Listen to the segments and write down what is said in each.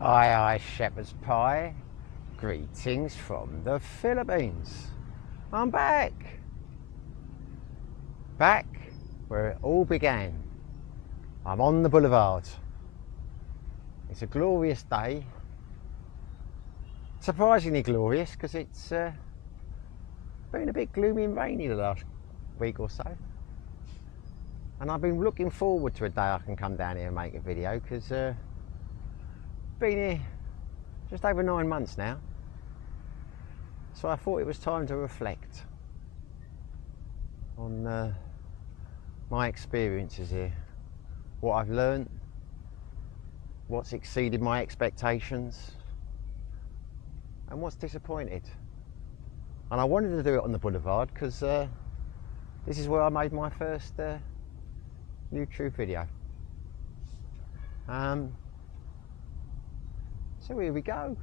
Aye, aye, shepherd's pie. Greetings from the Philippines. I'm back. Back where it all began. I'm on the boulevard. It's a glorious day. Surprisingly glorious because it's been a bit gloomy and rainy the last week or so. And I've been looking forward to a day I can come down here and make a video because been here just over 9 months now, so I thought it was time to reflect on my experiences here, what I've learned, what's exceeded my expectations and what's disappointed. And I wanted to do it on the boulevard because this is where I made my first YouTube video. So here we go.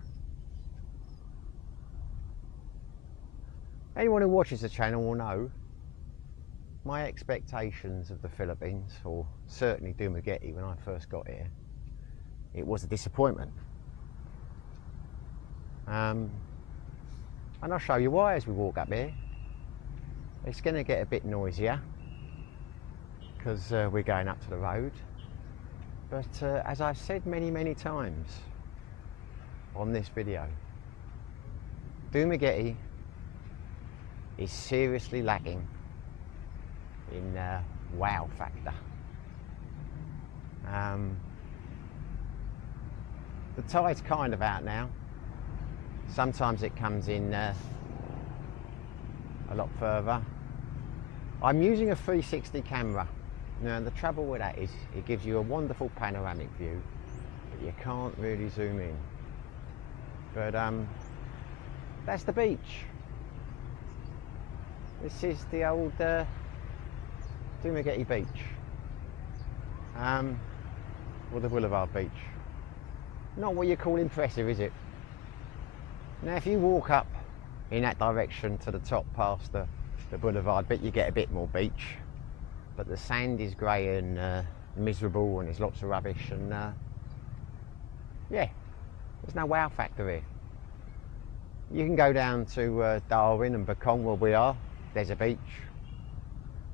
Anyone who watches the channel will know my expectations of the Philippines, or certainly Dumaguete when I first got here. It was a disappointment. And I'll show you why as we walk up here. It's going to get a bit noisier because we're going up to the road. But as I've said many times on this video, Dumaguete is seriously lacking in wow factor. The tide's kind of out now. Sometimes it comes in a lot further. I'm using a 360 camera. Now the trouble with that is it gives you a wonderful panoramic view, but you can't really zoom in. But that's the beach. This is the old Dumaguete beach, or the Boulevard beach. Not what you call impressive, is it? Now if you walk up in that direction to the top past the Boulevard bit, you get a bit more beach, but the sand is grey and miserable, and there's lots of rubbish, and yeah, there's no wow factor here. You can go down to Darwin and Bacong where we are. There's a beach.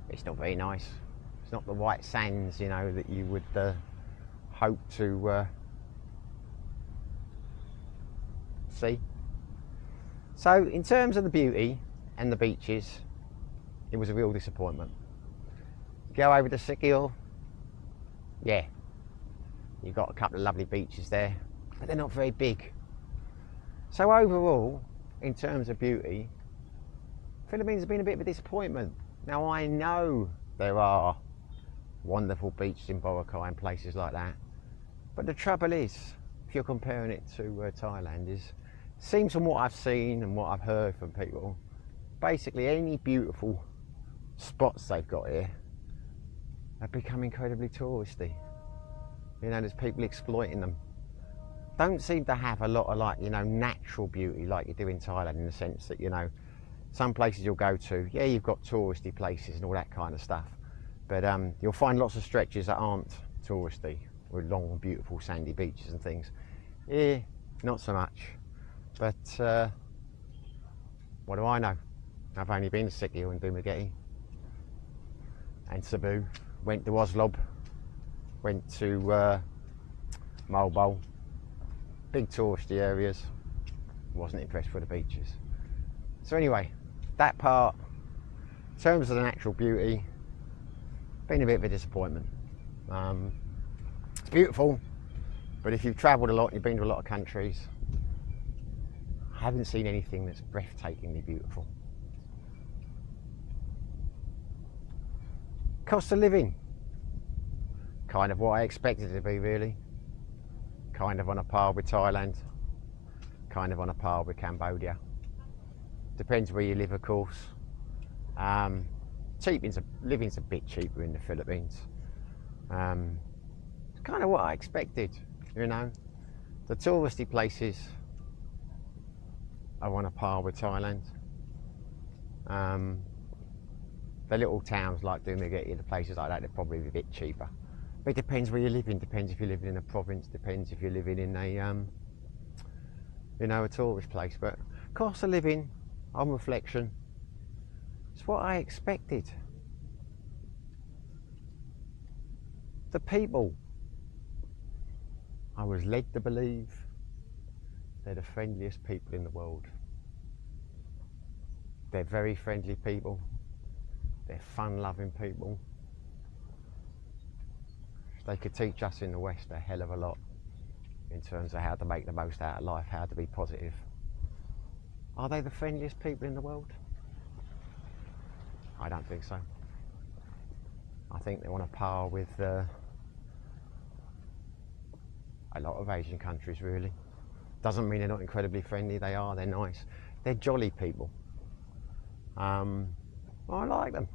It's not very nice. It's not the white sands, you know, that you would hope to see. So in terms of the beauty and the beaches, it was a real disappointment. Go over to Sikihor, yeah, you've got a couple of lovely beaches there, but they're not very big. So overall, in terms of beauty, Philippines has been a bit of a disappointment. Now I know there are wonderful beaches in Boracay and places like that, but the trouble is, if you're comparing it to Thailand, is seems from what I've seen and what I've heard from people, basically any beautiful spots they've got here have become incredibly touristy. You know, there's people exploiting them. Don't seem to have a lot of, like, you know, natural beauty like you do in Thailand, in the sense that, you know, some places you'll go to, yeah, you've got touristy places and all that kind of stuff, but you'll find lots of stretches that aren't touristy, with long beautiful sandy beaches and things. Here, not so much. But what do I know? I've only been to Sikihor and Dumaguete and Cebu, went to Oslob, went to Malbo, big touristy areas. Wasn't impressed with the beaches. So anyway, that part, in terms of the natural beauty, been a bit of a disappointment. It's beautiful, but if you've travelled a lot, you've been to a lot of countries, I haven't seen anything that's breathtakingly beautiful. Cost of living, kind of what I expected it to be, really. Kind of on a par with Thailand, kind of on a par with Cambodia. Depends where you live, of course. Living's a bit cheaper in the Philippines. It's kind of what I expected, you know. The touristy places are on a par with Thailand. The little towns like Dumaguete, the places like that, they're probably a bit cheaper. But it depends where you're living, depends if you're living in a province, depends if you're living in a, a tourist place. But cost of living, on reflection, it's what I expected. The people, I was led to believe they're the friendliest people in the world. They're very friendly people. They're fun-loving people. They could teach us in the West a hell of a lot in terms of how to make the most out of life, how to be positive. Are they the friendliest people in the world? I don't think so. I think they're on a par with a lot of Asian countries, really. Doesn't mean they're not incredibly friendly. They are. They're nice. They're jolly people. I like them.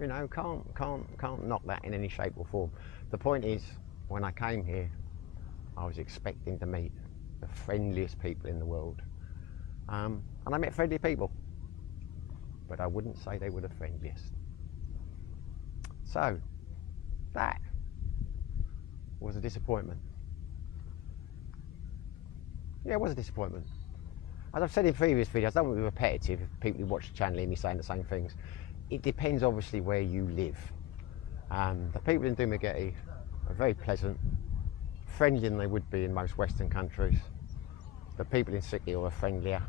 You know, can't knock that in any shape or form. The point is, when I came here, I was expecting to meet the friendliest people in the world, and I met friendly people, but I wouldn't say they were the friendliest. So that was a disappointment. Yeah, it was a disappointment. As I've said in previous videos, I don't want to be repetitive if people who watch the channel hear me saying the same things. It depends obviously where you live. The people in Dumaguete are very pleasant, friendlier than they would be in most Western countries. The people in Sikio are friendlier,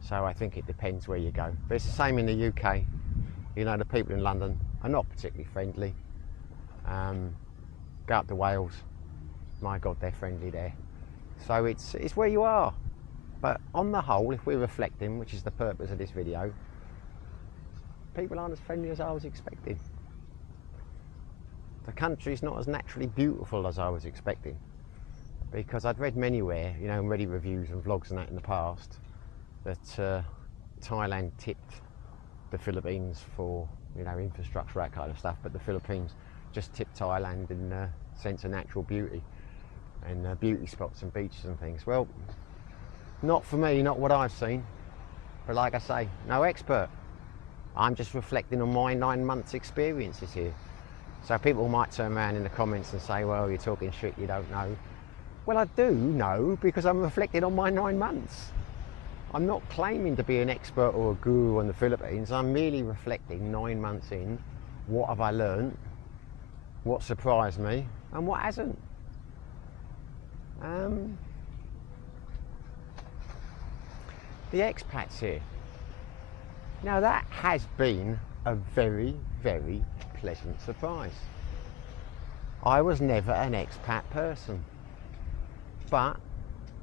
so I think it depends where you go. But it's the same in the UK. You know, the people in London are not particularly friendly. Go up to Wales, my God, they're friendly there. So it's where you are. But on the whole, if we're reflecting, which is the purpose of this video, people aren't as friendly as I was expecting. The country's not as naturally beautiful as I was expecting, because I'd read manywhere, you know, and read reviews and vlogs and that in the past, that Thailand tipped the Philippines for, you know, infrastructure, that kind of stuff, but the Philippines just tipped Thailand in the sense of natural beauty and beauty spots and beaches and things. Well, not for me, not what I've seen. But like I say, no expert. I'm just reflecting on my 9 months experiences here. So people might turn around in the comments and say, well, you're talking shit, you don't know. Well, I do know, because I'm reflecting on my 9 months. I'm not claiming to be an expert or a guru on the Philippines. I'm merely reflecting 9 months in, what have I learned, what surprised me, and what hasn't. The expats here. Now that has been a very, very pleasant surprise. I was never an expat person, but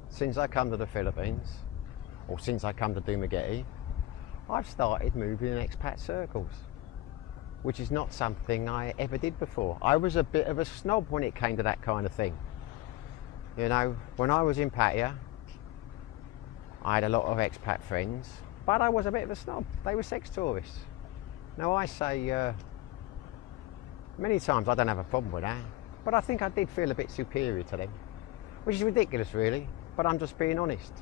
since I come to the Philippines, or since I come to Dumaguete, I've started moving in expat circles, which is not something I ever did before. I was a bit of a snob when it came to that kind of thing. You know, when I was in Pattaya, I had a lot of expat friends, but I was a bit of a snob. They were sex tourists. Now I say, many times I don't have a problem with that, but I think I did feel a bit superior to them, which is ridiculous really, but I'm just being honest.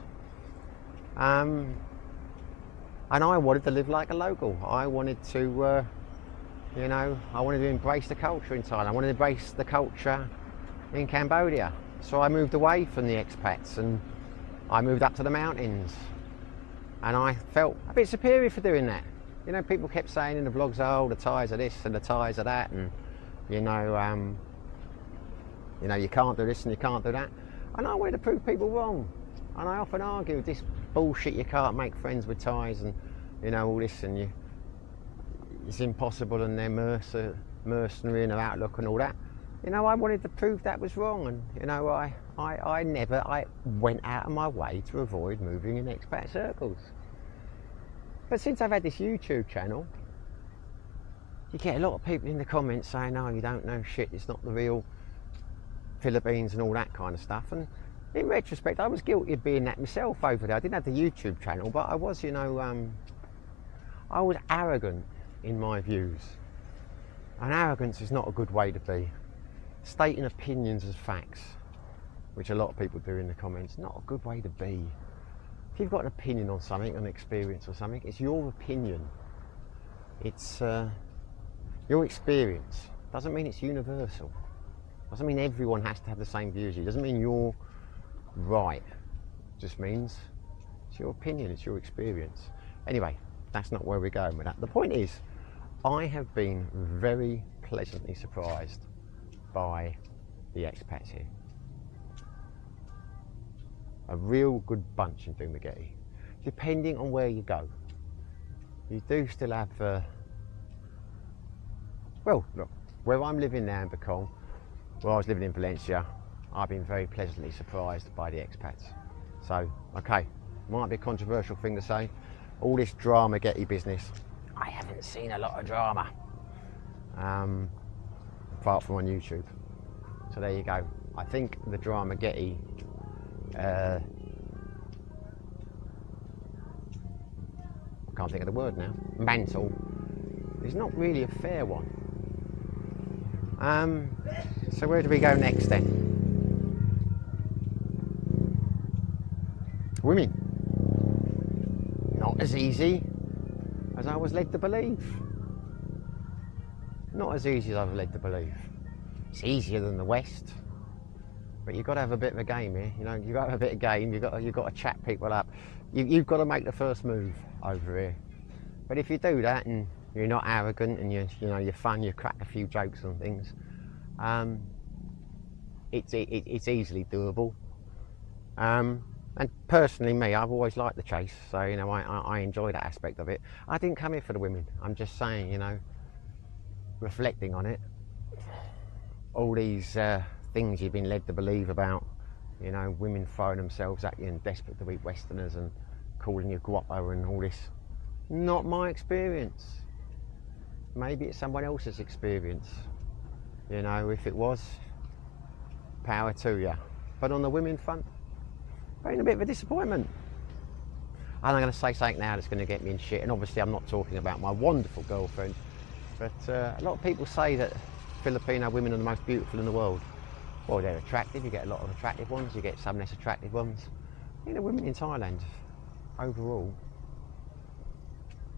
And I wanted to live like a local. I wanted to, you know, I wanted to embrace the culture in Thailand. I wanted to embrace the culture in Cambodia. So I moved away from the expats and I moved up to the mountains. And I felt a bit superior for doing that. You know, people kept saying in the vlogs, oh, the Thais are this and the Thais are that, and you know, you can't do this and you can't do that. And I wanted to prove people wrong. And I often argued this bullshit, you can't make friends with Thais and, you know, all this, and it's impossible, and they're mercenary in their outlook and all that. You know, I wanted to prove that was wrong, and you know, I went out of my way to avoid moving in expat circles. But since I've had this YouTube channel, you get a lot of people in the comments saying, oh, you don't know shit, it's not the real Philippines and all that kind of stuff. And in retrospect, I was guilty of being that myself over there. I didn't have the YouTube channel, but I was, you know, I was arrogant in my views. And arrogance is not a good way to be. Stating opinions as facts, which a lot of people do in the comments, not a good way to be. If you've got an opinion on something, an experience or something, it's your opinion. It's your experience. Doesn't mean it's universal. Doesn't mean everyone has to have the same view as you. Doesn't mean you're right. Just means it's your opinion, it's your experience. Anyway, that's not where we're going with that. The point is, I have been very pleasantly surprised by the expats here. A real good bunch in Doomageti. Depending on where you go, you do still have, well, look, where I'm living now in Bacon, where I was living in Valencia, I've been very pleasantly surprised by the expats. So, okay, might be a controversial thing to say. All this drama-getty business, I haven't seen a lot of drama, apart from on YouTube. So there you go. I think the drama-getty, I can't think of the word now, mantle, is not really a fair one. So where do we go next then? Women. Not as easy as I was led to believe. Not as easy as I was led to believe. It's easier than the West, but you've got to have a bit of a game here. You know, you've got to have a bit of game. You've got to chat people up. You've got to make the first move over here. But if you do that and you're not arrogant and you're fun, you crack a few jokes and things, it's easily doable. And personally, me, I've always liked the chase, so I enjoy that aspect of it. I didn't come here for the women. I'm just saying, reflecting on it, all these things you've been led to believe about, women throwing themselves at you and desperate to eat Westerners and calling you guapo and all this. Not my experience. Maybe it's someone else's experience. If it was, power to you. But on the women front, been a bit of a disappointment. And I'm going to say something now that's going to get me in shit, and obviously I'm not talking about my wonderful girlfriend, but a lot of people say that Filipino women are the most beautiful in the world. Well, they're attractive, you get a lot of attractive ones, you get some less attractive ones. Women in Thailand, overall,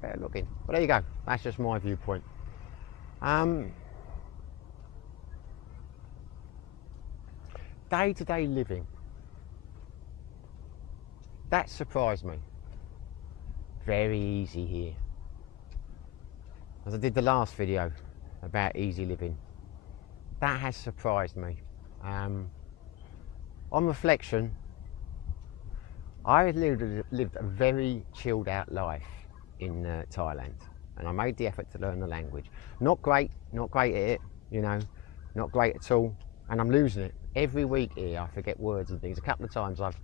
better looking. But there you go, that's just my viewpoint. Day-to-day living. That surprised me. Very easy here. As I did the last video about easy living, that has surprised me. On reflection, I lived a very chilled out life in Thailand, and I made the effort to learn the language. Not great at it, not great at all, and I'm losing it. Every week here I forget words and things. A couple of times I've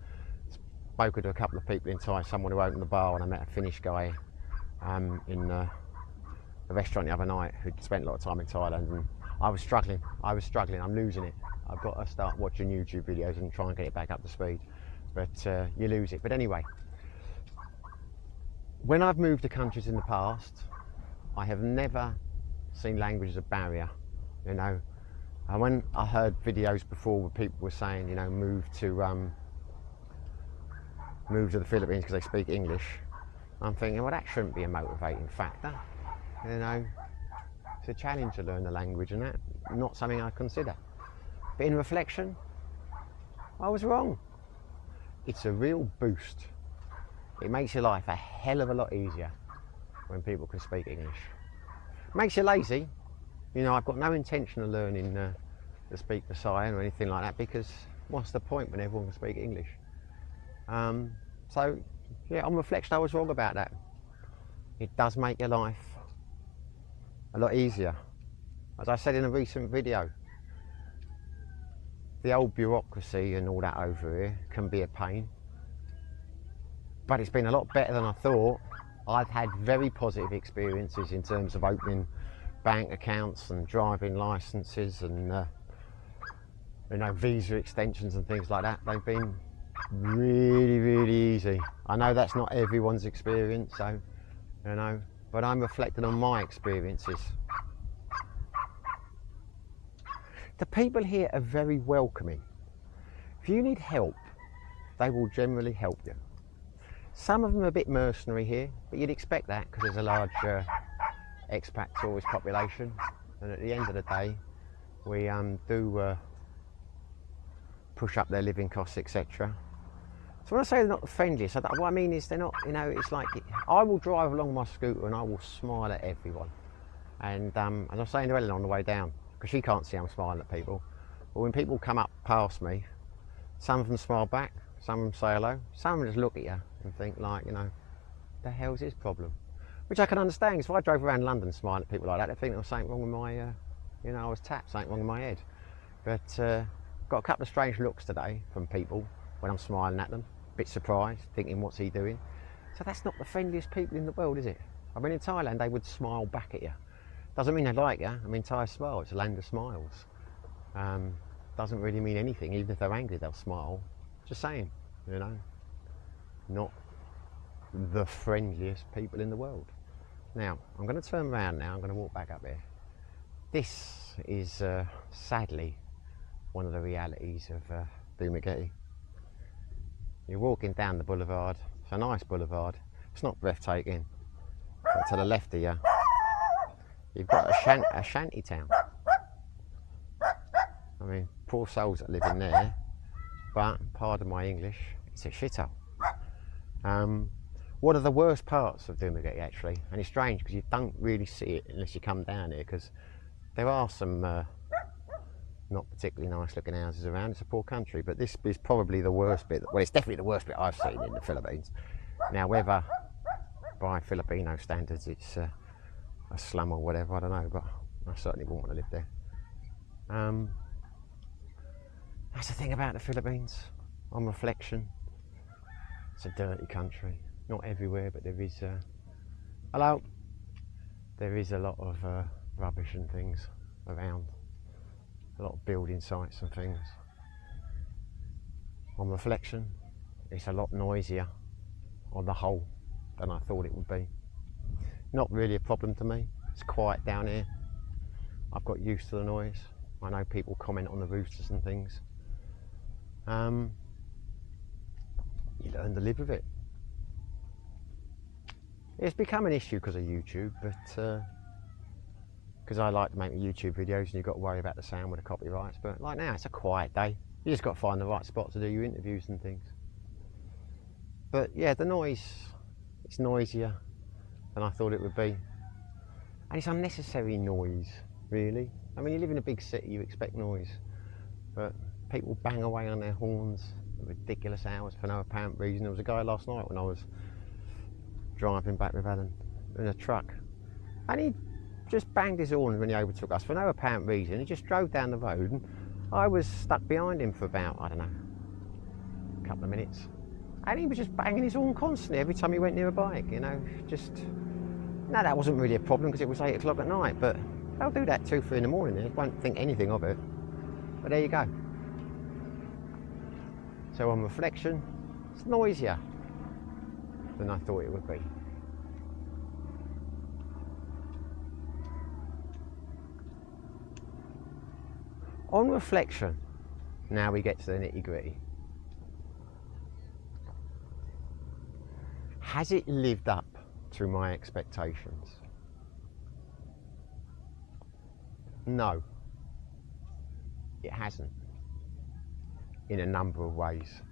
spoken to a couple of people in Thai, someone who opened the bar, and I met a Finnish guy in a restaurant the other night who'd spent a lot of time in Thailand, and I was struggling, I'm losing it. I've got to start watching YouTube videos and try and get it back up to speed, but you lose it. But anyway, when I've moved to countries in the past, I have never seen language as a barrier, and when I heard videos before where people were saying, move to the Philippines because they speak English, I'm thinking, well, that shouldn't be a motivating factor. It's a challenge to learn the language, and that not something I consider. But in reflection, I was wrong. It's a real boost. It makes your life a hell of a lot easier when people can speak English. Makes you lazy. I've got no intention of learning to speak Visayan or anything like that, because what's the point when everyone can speak English? So, yeah, on reflection, I was wrong about that. It does make your life a lot easier. As I said in a recent video, the old bureaucracy and all that over here can be a pain, but it's been a lot better than I thought. I've had very positive experiences in terms of opening bank accounts and driving licenses and visa extensions and things like that. They've been really easy. I know that's not everyone's experience, so but I'm reflecting on my experiences. The people here are very welcoming. If you need help, they will generally help you. Some of them are a bit mercenary here, but you'd expect that because there's a large expat tourist population, and at the end of the day, we do push up their living costs, etc. So when I say they're not the friendliest, what I mean is they're not, you know, it's like, I will drive along my scooter and I will smile at everyone. And as I was saying to Ellen on the way down, because she can't see I'm smiling at people, but when people come up past me, some of them smile back, some of them say hello, some of them just look at you and think like, you know, the hell's his problem? Which I can understand, because if I drove around London smiling at people like that, they'd think there was something wrong with my, you know, I was tapped, something wrong with my head. But got a couple of strange looks today from people when I'm smiling at them, a bit surprised, thinking what's he doing? So that's not the friendliest people in the world, is it? I mean, in Thailand they would smile back at you. Doesn't mean they like you. I mean, Thai smile, it's a land of smiles. Doesn't really mean anything. Even if they're angry, they'll smile. Just saying, you know, not the friendliest people in the world. Now, I'm going to turn around now. I'm going to walk back up here. This is sadly one of the realities of Dumageti. You're walking down the boulevard. It's a nice boulevard. It's not breathtaking. But to the left of you, you've got a shanty town. I mean, poor souls that live in there, but pardon my English, it's a shithole. One of the worst parts of Dumageti actually, and it's strange because you don't really see it unless you come down here, because there are some not particularly nice looking houses around. It's a poor country, but this is probably the worst bit. Well, it's definitely the worst bit I've seen in the Philippines. Now, whether by Filipino standards it's a slum or whatever, I don't know, but I certainly wouldn't want to live there. That's the thing about the Philippines, on reflection. It's a dirty country. Not everywhere, but there is hello. There is a lot of rubbish and things around. A lot of building sites and things. On reflection, it's a lot noisier on the whole than I thought it would be. Not really a problem to me. It's quiet down here. I've got used to the noise. I know people comment on the roosters and things. You learn to live with it. It's become an issue because of YouTube, but because I like to make YouTube videos and you've got to worry about the sound with the copyrights, but like now it's a quiet day. You just got to find the right spot to do your interviews and things. But yeah, the noise, it's noisier than I thought it would be. And it's unnecessary noise, really. I mean, you live in a big city, you expect noise, but people bang away on their horns at ridiculous hours for no apparent reason. There was a guy last night when I was driving back with Alan in a truck, and he just banged his horn when he overtook us for no apparent reason. He just drove down the road and I was stuck behind him for about, I don't know, a couple of minutes, and he was just banging his horn constantly every time he went near a bike, you know. Just, no, that wasn't really a problem because it was 8 o'clock at night, but they'll do that 2, 3 in the morning. They won't think anything of it, but there you go. So on reflection, it's noisier than I thought it would be. On reflection, now we get to the nitty-gritty. Has it lived up to my expectations? No, it hasn't, in a number of ways.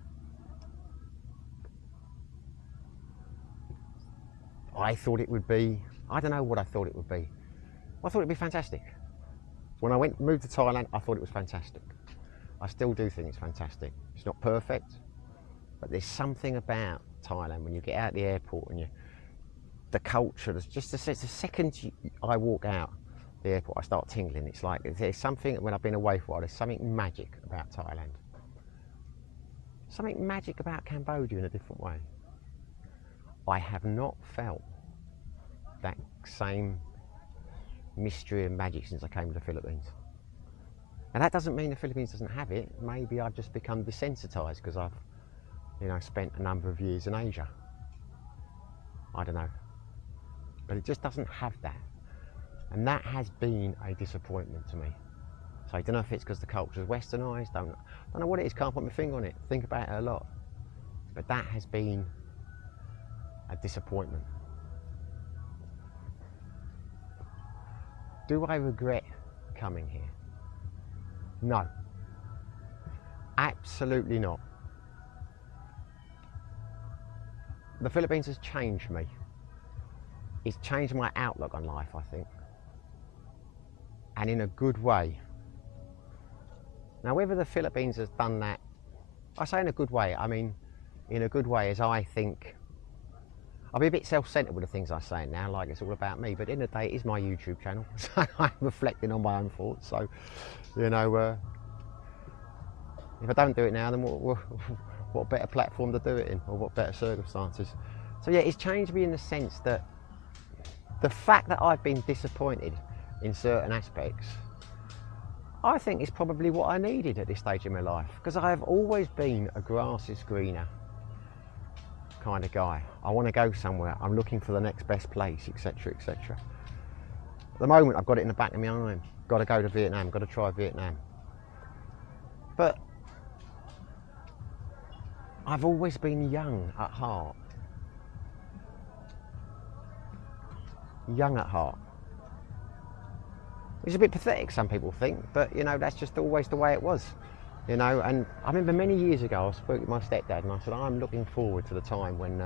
I thought it would be, I don't know what I thought it would be. I thought it'd be fantastic. When I moved to Thailand, I thought it was fantastic. I still do think it's fantastic. It's not perfect, but there's something about Thailand when you get out the airport and the culture, there's just the second I walk out the airport, I start tingling. It's like there's something, when I've been away for a while, there's something magic about Thailand. Something magic about Cambodia in a different way. I have not felt that same mystery and magic since I came to the Philippines. And that doesn't mean the Philippines doesn't have it. Maybe I've just become desensitized because I've, you know, spent a number of years in Asia. I don't know. But it just doesn't have that. And that has been a disappointment to me. So I don't know if it's because the culture is westernized, don't know what it is, can't put my finger on it. Think about it a lot. But that has been a disappointment. Do I regret coming here? No. Absolutely not. The Philippines has changed me. It's changed my outlook on life, I think. And in a good way. Now, whether the Philippines has done that, I say in a good way, I mean, in a good way as I think, I'll be a bit self-centered with the things I say now, like it's all about me, but at the end of the day, it is my YouTube channel, so I'm reflecting on my own thoughts, so, you know, if I don't do it now, then what better platform to do it in, or what better circumstances? So yeah, it's changed me in the sense that the fact that I've been disappointed in certain aspects, I think is probably what I needed at this stage in my life, because I have always been a grass is greener kind of guy. I want to go somewhere, I'm looking for the next best place, etc, etc. At the moment I've got it in the back of my mind, got to go to Vietnam, got to try Vietnam. But I've always been young at heart. Young at heart. It's a bit pathetic, some people think, but you know, that's just always the way it was. You know, and I remember many years ago I spoke with my stepdad and I said, I'm looking forward to the time when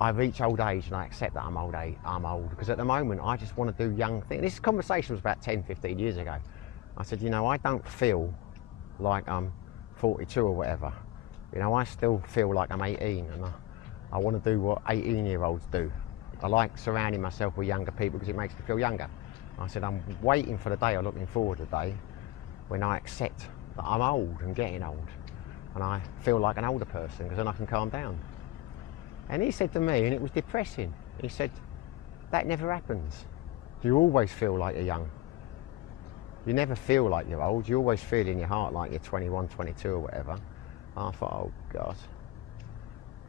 I reach old age and I accept that I'm old, because at the moment I just want to do young things. This conversation was about 10, 15 years ago. I said, you know, I don't feel like I'm 42 or whatever. You know, I still feel like I'm 18 and I want to do what 18-year-olds do. I like surrounding myself with younger people because it makes me feel younger. I said, I'm waiting for the day, or looking forward to the day, when I accept that I'm old and getting old. And I feel like an older person, because then I can calm down. And he said to me, and it was depressing, he said, that never happens. You always feel like you're young. You never feel like you're old. You always feel in your heart like you're 21, 22 or whatever. And I thought, oh God,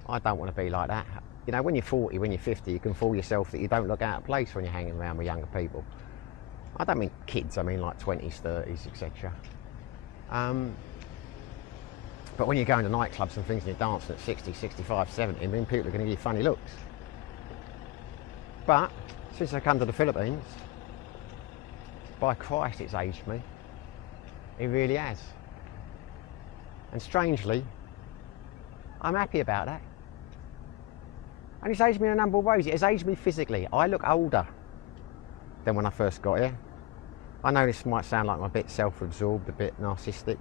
I don't want to be like that. You know, when you're 40, when you're 50, you can fool yourself that you don't look out of place when you're hanging around with younger people. I don't mean kids, I mean like 20s, 30s, etc. But when you're going to nightclubs and things and you're dancing at 60, 65, 70, I mean, people are going to give you funny looks. But since I come to the Philippines, by Christ, it's aged me. It really has. And strangely, I'm happy about that. And it's aged me in a number of ways. It has aged me physically. I look older than when I first got here. I know this might sound like I'm a bit self-absorbed, a bit narcissistic,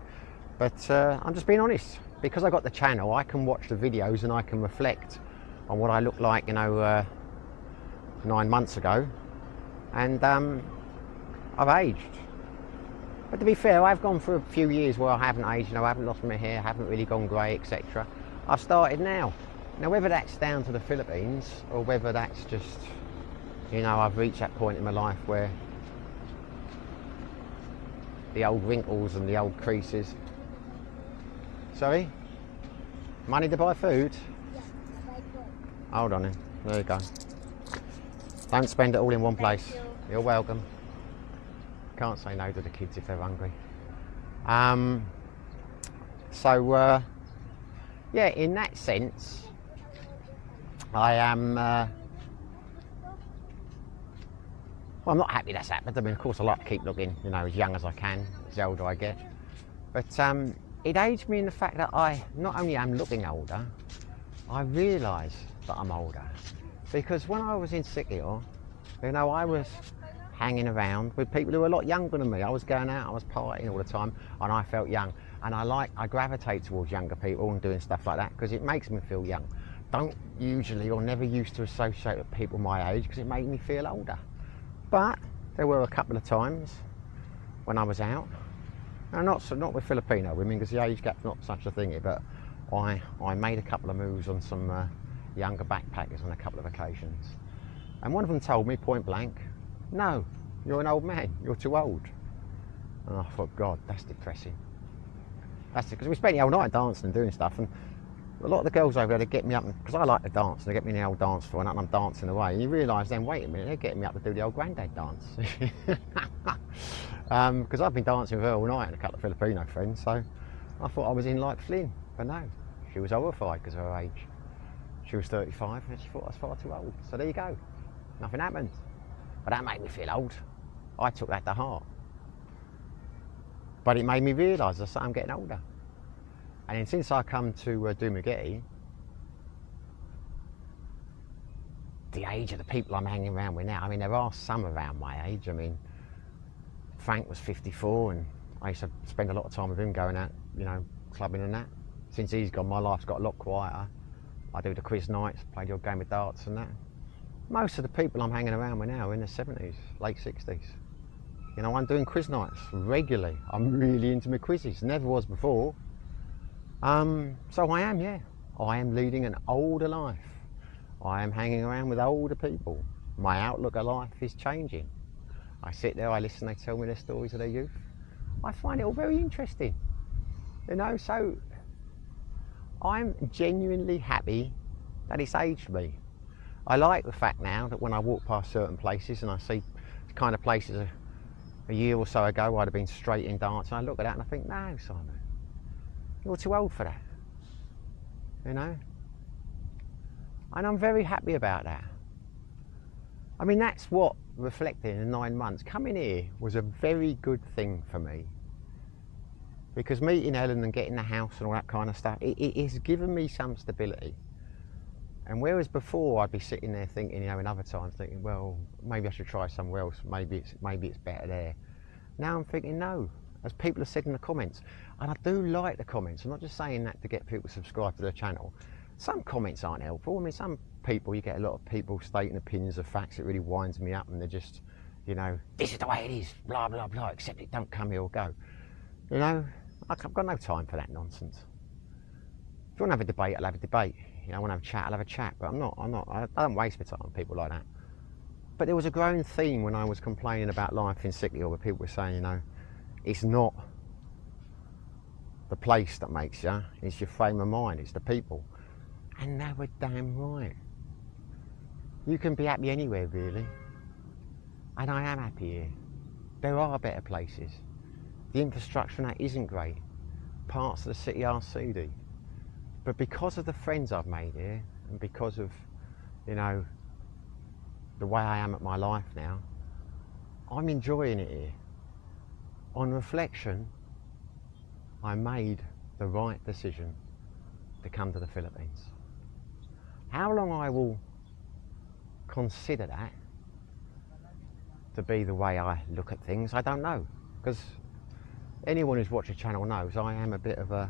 but I'm just being honest. Because I got the channel, I can watch the videos and I can reflect on what I looked like, you know, 9 months ago, and I've aged. But to be fair, I've gone through a few years where I haven't aged, you know, I haven't lost my hair, haven't really gone grey, etc. I've started now. Now, whether that's down to the Philippines or whether that's just, you know, I've reached that point in my life where the old wrinkles and the old creases. Sorry? Money to buy food? Yeah, I buy food. Hold on then. There you go. Don't spend it all in one place. Thank you. You're welcome. Can't say no to the kids if they're hungry. Yeah, in that sense, I am. Well, I'm not happy that's happened. I mean, of course, I like to keep looking, you know, as young as I can, as the older I get. But it aged me in the fact that I not only am looking older, I realise that I'm older. Because when I was in Sikio, you know, I was hanging around with people who were a lot younger than me. I was going out, I was partying all the time, and I felt young. And I gravitate towards younger people and doing stuff like that because it makes me feel young. Don't usually or never used to associate with people my age because it made me feel older. But there were a couple of times when I was out, and not with Filipino women because the age gap's not such a thingy, but I made a couple of moves on some younger backpackers on a couple of occasions. And one of them told me point blank, no, you're an old man, you're too old. And I thought, God, that's depressing. That's because we spent the whole night dancing and doing stuff, and a lot of the girls over there, they get me up, because I like to dance, and they get me in the old dance floor, and I'm dancing away, and you realise then, wait a minute, they're getting me up to do the old granddad dance. Because I've been dancing with her all night and a couple of Filipino friends, so I thought I was in like Flynn, but no, she was horrified because of her age. She was 35 and she thought I was far too old, so there you go, nothing happened. But that made me feel old. I took that to heart. But it made me realise, as I say, I'm getting older. And then since I come to Dumaguete, the age of the people I'm hanging around with now, I mean, there are some around my age. I mean, Frank was 54 and I used to spend a lot of time with him going out, you know, clubbing and that. Since he's gone, my life's got a lot quieter. I do the quiz nights, play the odd game of darts and that. Most of the people I'm hanging around with now are in their 70s, late 60s. You know, I'm doing quiz nights regularly. I'm really into my quizzes, never was before. So I am, yeah. I am leading an older life. I am hanging around with older people. My outlook at life is changing. I sit there, I listen, they tell me their stories of their youth. I find it all very interesting. You know, so I'm genuinely happy that it's aged me. I like the fact now that when I walk past certain places and I see the kind of places a year or so ago I'd have been straight in dance, and I look at that and I think, no, Simon, you're too old for that. You know? And I'm very happy about that. I mean, that's what, reflecting in 9 months, coming here was a very good thing for me. Because meeting Ellen and getting the house and all that kind of stuff, it has given me some stability. And whereas before I'd be sitting there thinking, you know, in other times thinking, well, maybe I should try somewhere else, maybe it's better there. Now I'm thinking, no, as people have said in the comments, and I do like the comments, I'm not just saying that to get people to subscribe to their channel. Some comments aren't helpful. I mean, some people, you get a lot of people stating opinions of facts, it really winds me up, and they're just, you know, this is the way it is, blah, blah, blah, accept it, don't come here or go. You know, I've got no time for that nonsense. If you want to have a debate, I'll have a debate. You know, I want to have a chat, I'll have a chat, but I don't waste my time on people like that. But there was a growing theme when I was complaining about life in Sicily, where people were saying, you know, it's not the place that makes you, it's your frame of mind, it's the people. And they were damn right. You can be happy anywhere, really. And I am happy here. There are better places. The infrastructure now isn't great. Parts of the city are seedy. But because of the friends I've made here, and because of, you know, the way I am at my life now, I'm enjoying it here. On reflection, I made the right decision to come to the Philippines. How long I will consider that to be the way I look at things, I don't know. Because anyone who's watched the channel knows I am a bit of a,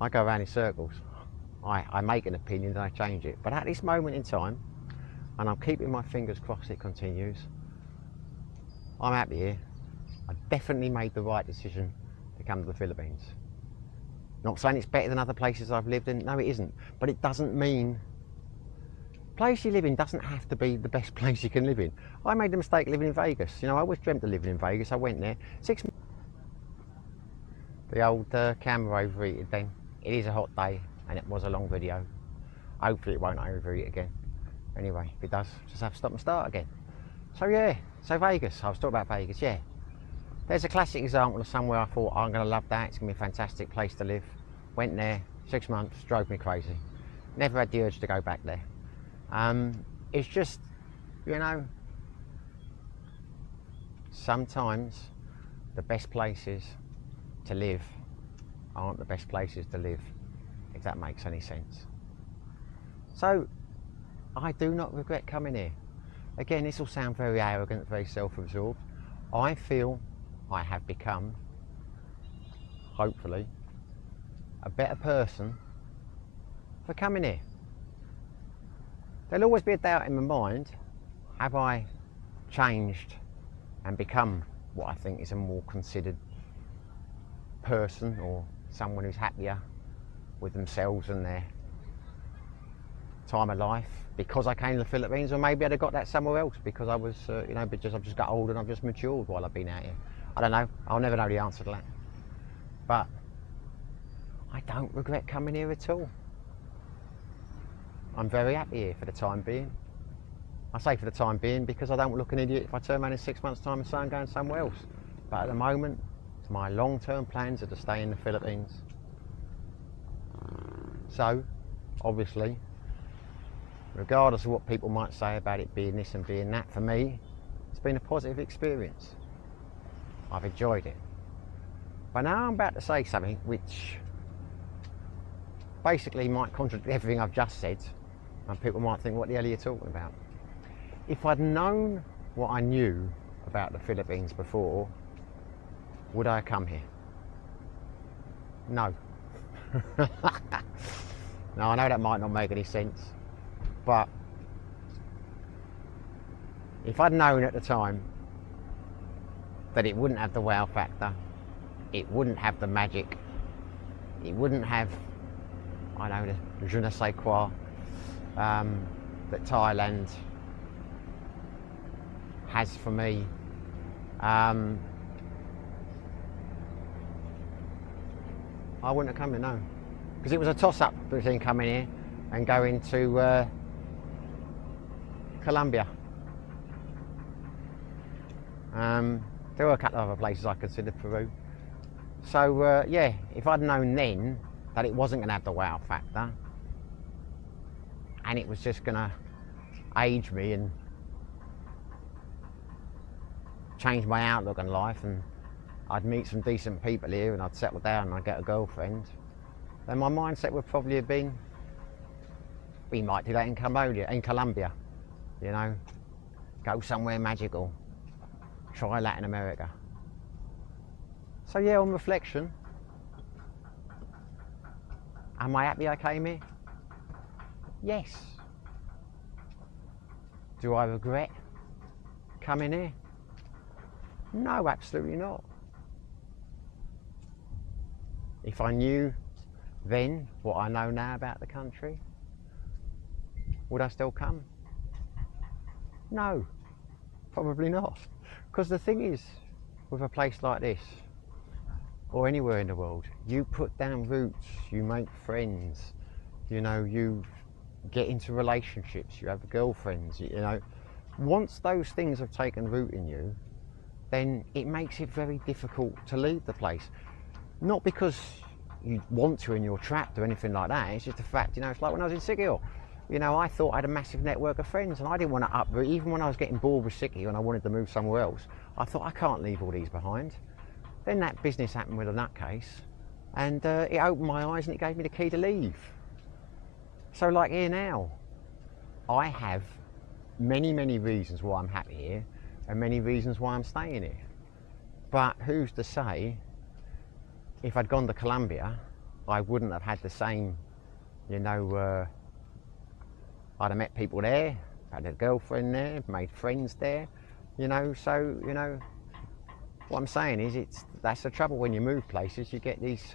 I go around in circles. I make an opinion and I change it. But at this moment in time, and I'm keeping my fingers crossed it continues, I'm happy here. I definitely made the right decision to come to the Philippines. Not saying it's better than other places I've lived in, no it isn't. But it doesn't mean, the place you live in doesn't have to be the best place you can live in. I made the mistake living in Vegas. You know, I always dreamt of living in Vegas. I went there. The old camera overheated then. It is a hot day and it was a long video. Hopefully it won't overheat again. Anyway, if it does, just have to stop and start again. So yeah, so Vegas, I was talking about Vegas, yeah. There's a classic example of somewhere I thought, oh, I'm going to love that, it's going to be a fantastic place to live. Went there, 6 months, drove me crazy. Never had the urge to go back there. It's just, you know, sometimes the best places to live aren't the best places to live, if that makes any sense. So, I do not regret coming here. Again, this will sound very arrogant, very self-absorbed. I feel I have become, hopefully, a better person for coming here. There'll always be a doubt in my mind, have I changed and become what I think is a more considered person, or someone who's happier with themselves and their time of life because I came to the Philippines, or maybe I'd have got that somewhere else because I was, you know, because I've just got older and I've just matured while I've been out here. I don't know, I'll never know the answer to that. But I don't regret coming here at all. I'm very happy here for the time being. I say for the time being because I don't look an idiot if I turn around in 6 months' time and say I'm going somewhere else. But at the moment, my long-term plans are to stay in the Philippines. So, obviously, regardless of what people might say about it being this and being that, for me, it's been a positive experience. I've enjoyed it. But now I'm about to say something which basically might contradict everything I've just said, and people might think, what the hell are you talking about? If I'd known what I knew about the Philippines before, would I have come here? No. Now, I know that might not make any sense, but if I'd known at the time that it wouldn't have the wow factor, it wouldn't have the magic, it wouldn't have, I know, the je ne sais quoi that Thailand has for me, I wouldn't have come here, no. Because it was a toss-up between coming here and going to Colombia. There were a couple of other places I considered, Peru. So yeah, if I'd known then that it wasn't going to have the wow factor, and it was just going to age me and change my outlook on life, and I'd meet some decent people here and I'd settle down and I'd get a girlfriend, then my mindset would probably have been, we might do that in Colombia, you know, go somewhere magical, try Latin America. So yeah, on reflection, am I happy I came here? Yes. Do I regret coming here? No, absolutely not. If I knew then what I know now about the country, would I still come? No, probably not. Because the thing is, with a place like this, or anywhere in the world, you put down roots, you make friends, you know, you get into relationships, you have girlfriends, you know. Once those things have taken root in you, then it makes it very difficult to leave the place. Not because you want to and you're trapped or anything like that, it's just the fact, you know, it's like when I was in Sikil, you know, I thought I had a massive network of friends and I didn't want to uproot, even when I was getting bored with Sikil and I wanted to move somewhere else, I thought I can't leave all these behind. Then that business happened with a nutcase, and it opened my eyes and it gave me the key to leave. So like here now, I have many, many reasons why I'm happy here and many reasons why I'm staying here. But who's to say, if I'd gone to Colombia, I wouldn't have had the same, you know, I'd have met people there, had a girlfriend there, made friends there, you know, so, you know, what I'm saying is that's the trouble when you move places, you get these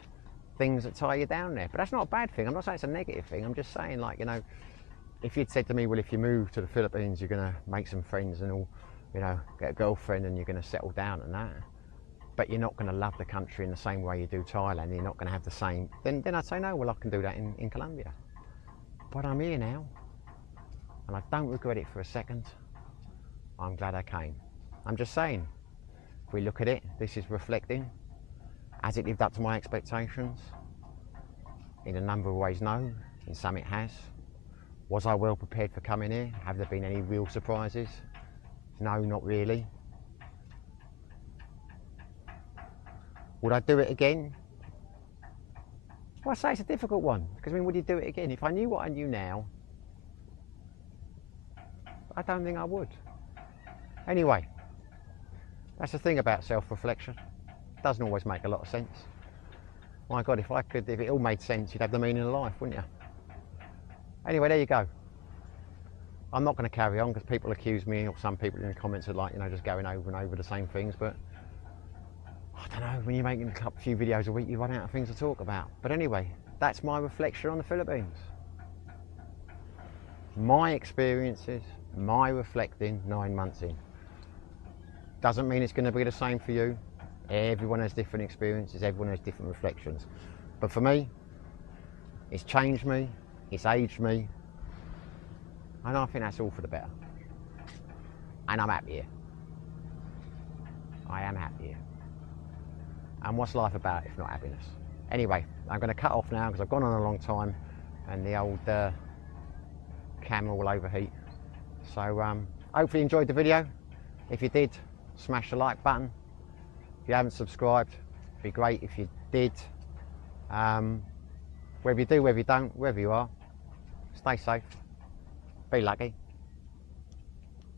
things that tie you down there. But that's not a bad thing. I'm not saying it's a negative thing. I'm just saying, like, you know, if you'd said to me, well, if you move to the Philippines, you're going to make some friends and all, you know, get a girlfriend and you're going to settle down and that, but you're not going to love the country in the same way you do Thailand, you're not going to have the same, then I'd say, no, well, I can do that in Colombia. But I'm here now, and I don't regret it for a second. I'm glad I came. I'm just saying, if we look at it, this is reflecting. Has it lived up to my expectations? In a number of ways, no. In some it has. Was I well prepared for coming here? Have there been any real surprises? No, not really. Would I do it again? Well, I say it's a difficult one, because I mean, would you do it again? If I knew what I knew now, I don't think I would. Anyway, that's the thing about self-reflection. It doesn't always make a lot of sense. My God, if it all made sense, you'd have the meaning of life, wouldn't you? Anyway, there you go. I'm not going to carry on because people accuse me, or some people in the comments are like, you know, just going over and over the same things, but I don't know, when you're making a few videos a week, you run out of things to talk about. But anyway, that's my reflection on the Philippines. My experiences, my reflecting 9 months in. Doesn't mean it's going to be the same for you. Everyone has different experiences, everyone has different reflections. But for me, it's changed me, it's aged me, and I think that's all for the better. And I'm happy here. I am happy here. And what's life about if not happiness? Anyway, I'm going to cut off now because I've gone on a long time and the old camera will overheat. So hopefully you enjoyed the video. If you did, smash the like button. If you haven't subscribed, It'd be great if you did. Whether you do, whether you don't, wherever you are, stay safe, be lucky.